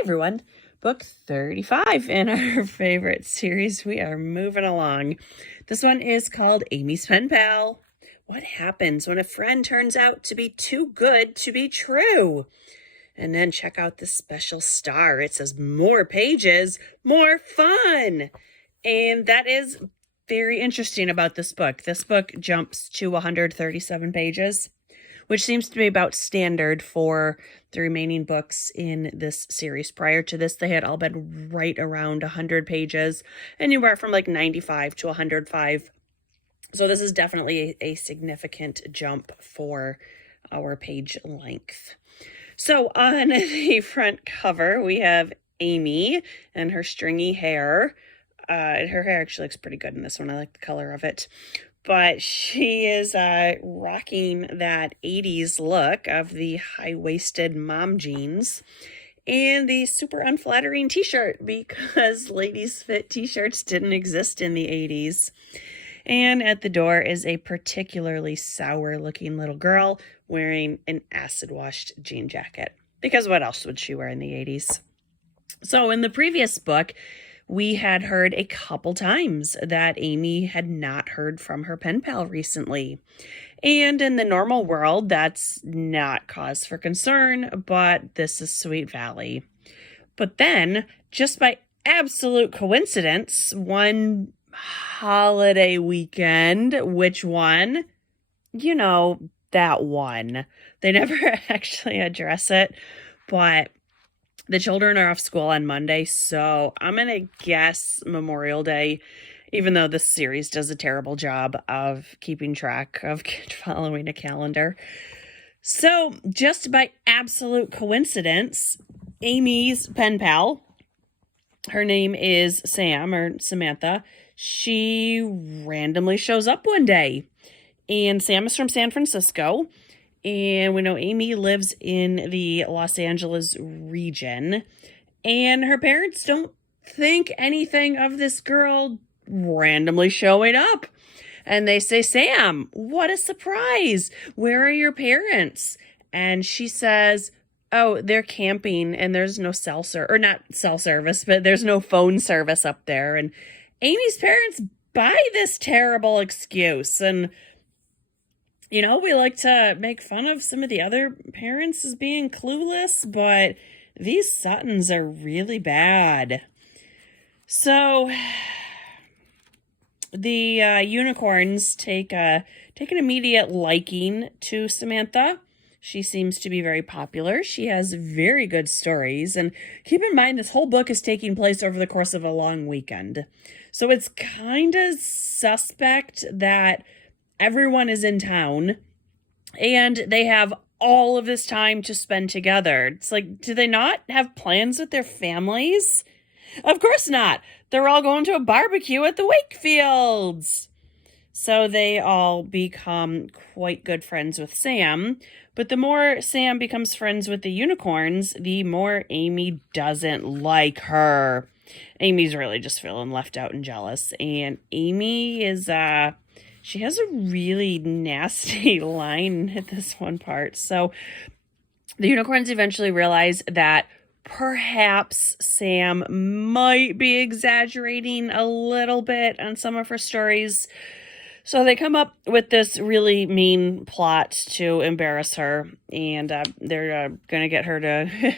everyone. Book 35 in our favorite series. We are moving along. This one is called Amy's Pen Pal. What happens when a friend turns out to be too good to be true? And then check out the special star. It says more pages, more fun. And that is very interesting about this book. This book jumps to 137 pages, which seems to be about standard for the remaining books in this series. Prior to this, they had all been right around 100 pages, anywhere from like 95 to 105. So this is definitely a significant jump for our page length. So on the front cover, we have Amy and her stringy hair. Her hair actually looks pretty good in this one. I like the color of it. But she is rocking that 80s look of the high-waisted mom jeans and the super unflattering t-shirt because ladies fit t-shirts didn't exist in the 80s. And at the door is a particularly sour-looking little girl wearing an acid-washed jean jacket. Because what else would she wear in the 80s? So in the previous book, we had heard a couple times that Amy had not heard from her pen pal recently. And in the normal world, that's not cause for concern, but this is Sweet Valley. But then, just by absolute coincidence, one holiday weekend, which one? You know, that one. They never actually address it, but the children are off school on Monday, so I'm going to guess Memorial Day, even though this series does a terrible job of keeping track of following a calendar. So, just by absolute coincidence, Amy's pen pal, her name is Sam or Samantha, she randomly shows up one day. And Sam is from San Francisco. And we know Amy lives in the Los Angeles region. And her parents don't think anything of this girl randomly showing up. And they say, Sam, what a surprise. Where are your parents? And she says, oh, they're camping and there's no cell service, or not cell service, but there's no phone service up there. And Amy's parents buy this terrible excuse. And you know, we like to make fun of some of the other parents as being clueless, but these Suttons are really bad. So the unicorns take an immediate liking to Samantha. She seems to be very popular. She has very good stories. And keep in mind, this whole book is taking place over the course of a long weekend. So it's kind of suspect that everyone is in town and they have all of this time to spend together. It's like, do they not have plans with their families? Of course not. They're all going to a barbecue at the Wakefields. So they all become quite good friends with Sam. But the more Sam becomes friends with the unicorns, the more Amy doesn't like her. Amy's really just feeling left out and jealous. And Amy is, she has a really nasty line at this one part. So the unicorns eventually realize that perhaps Sam might be exaggerating a little bit on some of her stories. So they come up with this really mean plot to embarrass her. And they're going to get her to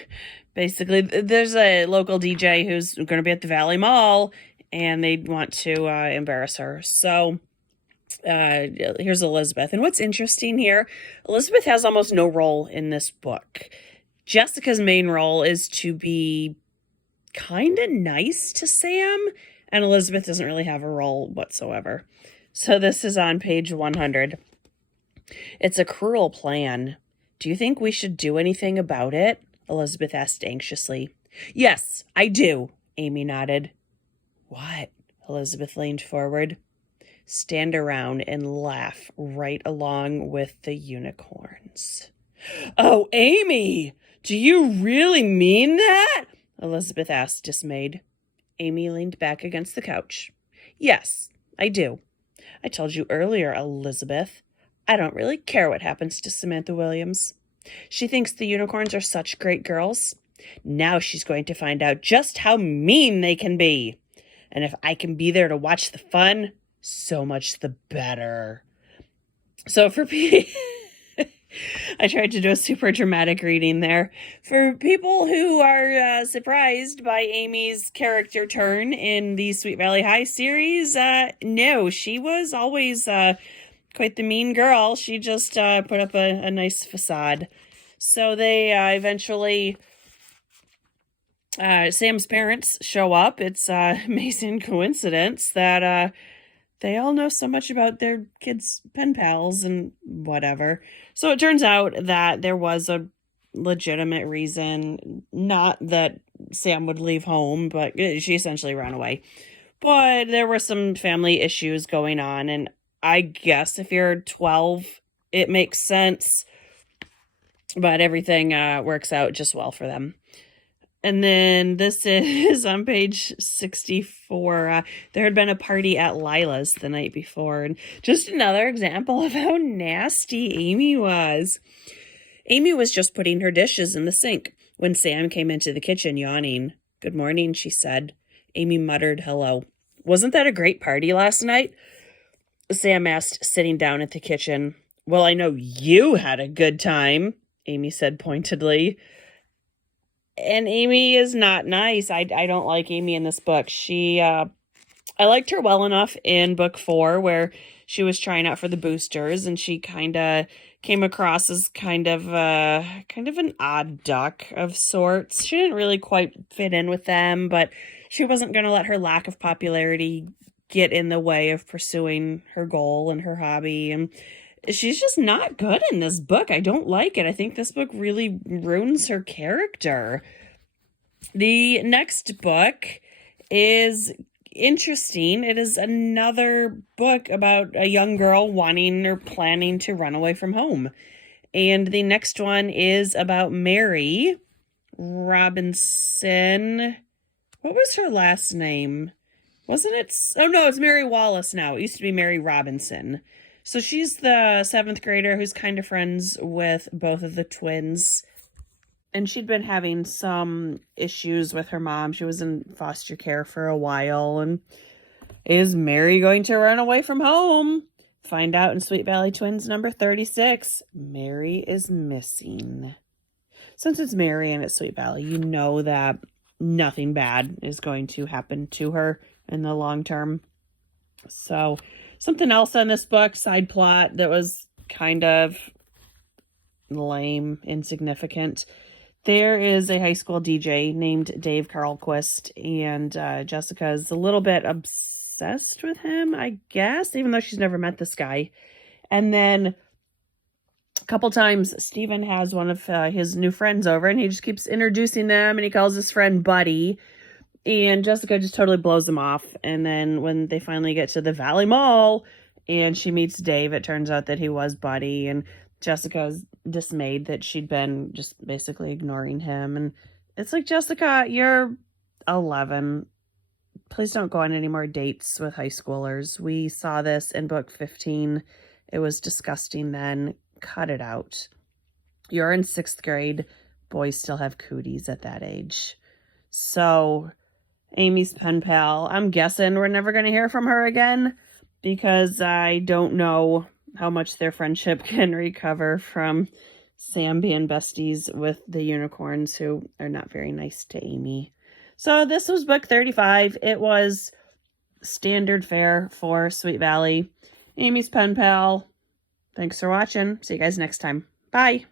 basically, there's a local DJ who's going to be at the Valley Mall and they want to embarrass her. So here's Elizabeth. And what's interesting here, Elizabeth has almost no role in this book. Jessica's main role is to be kind of nice to Sam, and Elizabeth doesn't really have a role whatsoever. So this is on page 100. It's a cruel plan. Do you think we should do anything about it? Elizabeth asked anxiously. Yes, I do, Amy nodded. What? Elizabeth leaned forward. Stand around and laugh right along with the unicorns. Oh, Amy, do you really mean that? Elizabeth asked, dismayed. Amy leaned back against the couch. Yes, I do. I told you earlier, Elizabeth. I don't really care what happens to Samantha Williams. She thinks the unicorns are such great girls. Now she's going to find out just how mean they can be. And if I can be there to watch the fun, so much the better. So for I tried to do a super dramatic reading there. For people who are surprised by Amy's character turn in the Sweet Valley High series, no, she was always quite the mean girl. She just put up a nice facade. So they eventually, Sam's parents show up. It's an amazing coincidence that they all know so much about their kids' pen pals and whatever. So it turns out that there was a legitimate reason, not that Sam would leave home, but she essentially ran away. But there were some family issues going on, and I guess if you're 12, it makes sense. But everything works out just well for them. And then this is on page 64. There had been a party at Lila's the night before. And just another example of how nasty Amy was. Amy was just putting her dishes in the sink when Sam came into the kitchen yawning. "Good morning," she said. Amy muttered hello. "Wasn't that a great party last night?" Sam asked, sitting down at the kitchen. "Well, I know you had a good time," Amy said pointedly. And Amy is not nice. I don't like Amy in this book. I liked her well enough in book 4 where she was trying out for the boosters and she kind of came across as kind of an odd duck of sorts. She didn't really quite fit in with them, but she wasn't going to let her lack of popularity get in the way of pursuing her goal and her hobby. And she's just not good in this book. I don't like it. I think this book really ruins her character. The next book is interesting. It is another book about a young girl wanting or planning to run away from home. And the next one is about Mary Robinson. What was her last name? Wasn't it? Oh, no, it's Mary Wallace now. It used to be Mary Robinson. So she's the 7th grader who's kind of friends with both of the twins. And she'd been having some issues with her mom. She was in foster care for a while. And is Mary going to run away from home? Find out in Sweet Valley Twins number 36. Mary is missing. Since it's Mary and it's Sweet Valley, you know that nothing bad is going to happen to her in the long term. So something else on this book, side plot, that was kind of lame, insignificant. There is a high school DJ named Dave Carlquist, and Jessica is a little bit obsessed with him, I guess, even though she's never met this guy. And then a couple times, Steven has one of his new friends over, and he just keeps introducing them, and he calls his friend Buddy. And Jessica just totally blows them off. And then when they finally get to the Valley Mall and she meets Dave, it turns out that he was Buddy. And Jessica's dismayed that she'd been just basically ignoring him. And it's like, Jessica, you're 11. Please don't go on any more dates with high schoolers. We saw this in book 15. It was disgusting then. Cut it out. You're in 6th grade. Boys still have cooties at that age. So Amy's pen pal, I'm guessing we're never going to hear from her again because I don't know how much their friendship can recover from Sam being besties with the unicorns who are not very nice to Amy. So this was book 35. It was standard fare for Sweet Valley. Amy's pen pal. Thanks for watching. See you guys next time. Bye.